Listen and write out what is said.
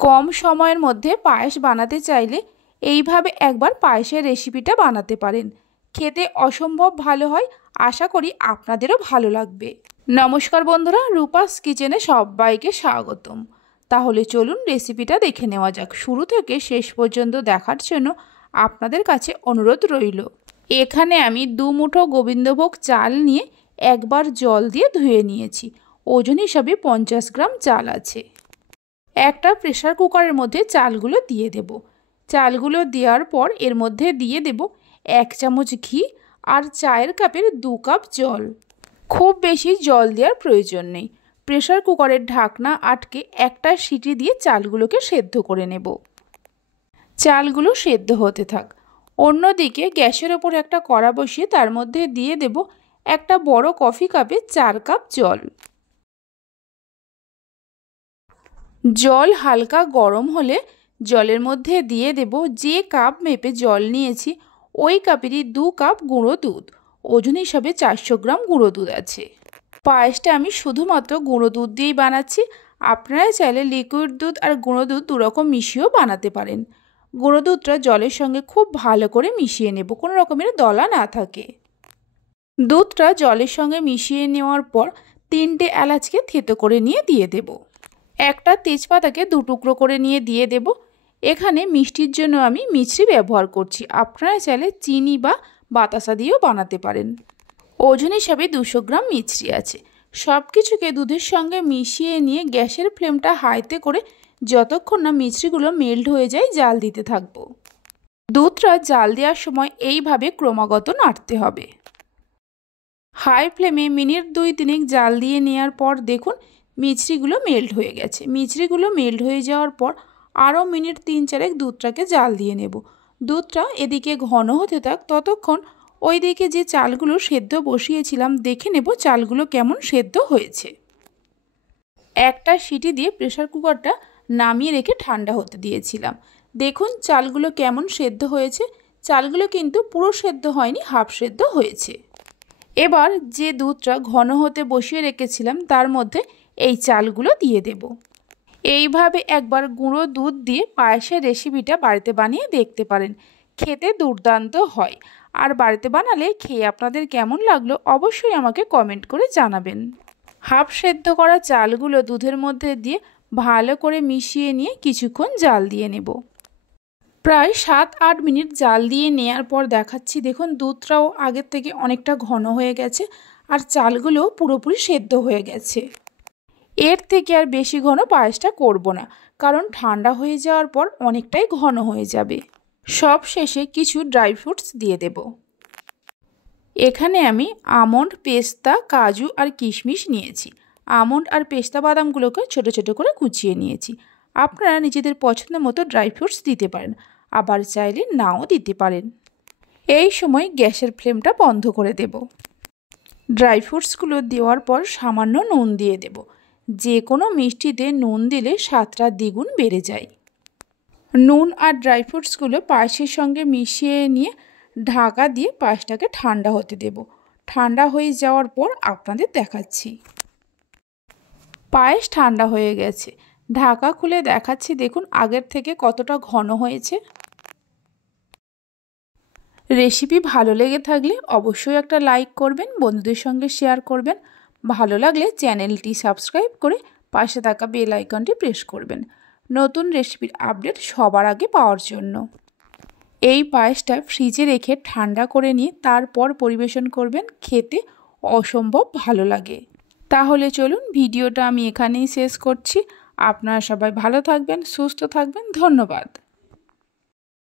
কম সময়ের মধ্যে পায়েস বানাতে চাইলে এইভাবে একবার পায়েসের রেসিপিটা বানাতে পারেন। খেতে অসম্ভব ভালো হয়। আশা করি আপনাদেরও ভালো লাগবে। নমস্কার বন্ধুরা, রূপাস কিচেনে সবাইকে স্বাগতম। তাহলে চলুন রেসিপিটা দেখে নেওয়া যাক। শুরু থেকে শেষ পর্যন্ত দেখার জন্য আপনাদের কাছে অনুরোধ রইল। এখানে আমি 2 মুঠো গোবিন্দভোগ চাল নিয়ে একবার জল দিয়ে ধুয়ে নিয়েছি। ওজন হিসাবে 50 গ্রাম চাল আছে। একটা প্রেসার কুকারের মধ্যে চালগুলো দিয়ে দেব। চালগুলো দেওয়ার পর এর মধ্যে দিয়ে দেব 1 চামচ ঘি আর চায়ের কাপের 2 কাপ জল। খুব বেশি জল দেওয়ার প্রয়োজন নেই। প্রেসার কুকারের ঢাকনা আটকে একটা সিটি দিয়ে চালগুলোকে সেদ্ধ করে নেব। চালগুলো সেদ্ধ হতে থাক। অন্যদিকে গ্যাসের ওপর একটা কড়া বসিয়ে তার মধ্যে দিয়ে দেব একটা বড় কফি কাপে 4 কাপ জল। জল হালকা গরম হলে জলের মধ্যে দিয়ে দেব যে কাপ মেপে জল নিয়েছি ওই কাপেরই 2 কাপ গুঁড়ো দুধ। ওজন হিসাবে 400 গ্রাম গুঁড়ো দুধ আছে। পায়েসটা আমি শুধুমাত্র গুঁড়ো দুধ দিয়েই বানাচ্ছি। আপনারা চাইলে লিকুইড দুধ আর গুঁড়ো দুধ দুরকম মিশিয়েও বানাতে পারেন। গুঁড়ো দুধটা জলের সঙ্গে খুব ভালো করে মিশিয়ে নেব, কোনো রকমের দলা না থাকে। দুধটা জলের সঙ্গে মিশিয়ে নেওয়ার পর 3টে এলাচকে থেতো করে নিয়ে দিয়ে দেব। একটা তেজপাতাকে 2 টুকরো করে নিয়ে দিয়ে দেব। এখানে মিষ্টির জন্য আমি মিছরি ব্যবহার করছি। আপনারা চাইলে চিনি বা বাতাসা দিয়েও বানাতে পারেন। ওজন হিসাবে 200 গ্রাম মিছরি আছে। সব কিছুকে দুধের সঙ্গে মিশিয়ে নিয়ে গ্যাসের ফ্লেমটা হাইতে করে যতক্ষণ না মিছরিগুলো মেল্ট হয়ে যায় জাল দিতে থাকব। দুধটা জাল দেওয়ার সময় এইভাবে ক্রমাগত নাড়তে হবে। হাই ফ্লেমে মিনিট 2-3 জাল দিয়ে নেওয়ার পর দেখুন মিছরিগুলো মেল্ট হয়ে গেছে। মিছরিগুলো মেল্ট হয়ে যাওয়ার পর আরও মিনিট 3-4 দুধটাকে জাল দিয়ে নেব। দুধটা এদিকে ঘন হতে থাক, ততক্ষণ ওইদিকে যে চালগুলো সেদ্ধ বসিয়েছিলাম দেখে নেব চালগুলো কেমন সেদ্ধ হয়েছে। একটা সিটি দিয়ে প্রেসার কুকারটা নামিয়ে রেখে ঠান্ডা হতে দিয়েছিলাম। দেখুন চালগুলো কেমন সেদ্ধ হয়েছে। চালগুলো কিন্তু পুরো সেদ্ধ হয়নি, হাফ সেদ্ধ হয়েছে। এবার যে দুধটা ঘন হতে বসিয়ে রেখেছিলাম তার মধ্যে এই চালগুলো দিয়ে দেব। এইভাবে একবার গুঁড়ো দুধ দিয়ে পায়েসের রেসিপিটা বাড়িতে বানিয়ে দেখতে পারেন। খেতে দুর্দান্ত হয়। আর বাড়িতে বানালে খেয়ে আপনাদের কেমন লাগলো অবশ্যই আমাকে কমেন্ট করে জানাবেন। হাফ সেদ্ধ করা চালগুলো দুধের মধ্যে দিয়ে ভালো করে মিশিয়ে নিয়ে কিছুক্ষণ জাল দিয়ে নেব। প্রায় 7-8 মিনিট জাল দিয়ে নেওয়ার পর দেখাচ্ছি, দেখুন দুধটাও আগের থেকে অনেকটা ঘন হয়ে গেছে আর চালগুলো পুরোপুরি সেদ্ধ হয়ে গেছে। এর থেকে আর বেশি ঘন পায়েসটা করব না, কারণ ঠান্ডা হয়ে যাওয়ার পর অনেকটাই ঘন হয়ে যাবে। সব শেষে কিছু ড্রাই ফ্রুটস দিয়ে দেব। এখানে আমি আমন্ড, পেস্তা, কাজু আর কিশমিশ নিয়েছি। আমন্ড আর পেস্তা বাদামগুলোকে ছোট ছোট করে কুচিয়ে নিয়েছি। আপনারা নিজেদের পছন্দ মতো ড্রাই ফ্রুটস দিতে পারেন, আবার চাইলে নাও দিতে পারেন। এই সময় গ্যাসের ফ্লেমটা বন্ধ করে দেব। ড্রাই ফ্রুটসগুলো দেওয়ার পর সামান্য নুন দিয়ে দেব। যে কোনো মিষ্টিতে নুন দিলে স্বাদটা দ্বিগুণ বেড়ে যায়। নুন আর ড্রাই ফ্রুটসগুলো পায়েসের সঙ্গে মিশিয়ে নিয়ে ঢাকা দিয়ে পায়েসটাকে ঠান্ডা হতে দেব। ঠান্ডা হয়ে যাওয়ার পর আপনাদের দেখাচ্ছি। পায়েস ঠান্ডা হয়ে গেছে। ঢাকা খুলে দেখাচ্ছি, দেখুন আগের থেকে কতটা ঘন হয়েছে। রেসিপি ভালো লেগে থাকলে অবশ্যই একটা লাইক করবেন, বন্ধুদের সঙ্গে শেয়ার করবেন। ভালো লাগলে চ্যানেলটি সাবস্ক্রাইব করে পাশে থাকা বেল আইকনটি প্রেস করবেন নতুন রেসিপির আপডেট সবার আগে পাওয়ার জন্য। এই পায়েসটা ফ্রিজে রেখে ঠান্ডা করে নিয়ে তারপর পরিবেশন করবেন। খেতে অসম্ভব ভালো লাগে। তাহলে চলুন ভিডিওটা আমি এখানেই শেষ করছি। আপনারা সবাই ভালো থাকবেন, সুস্থ থাকবেন। ধন্যবাদ।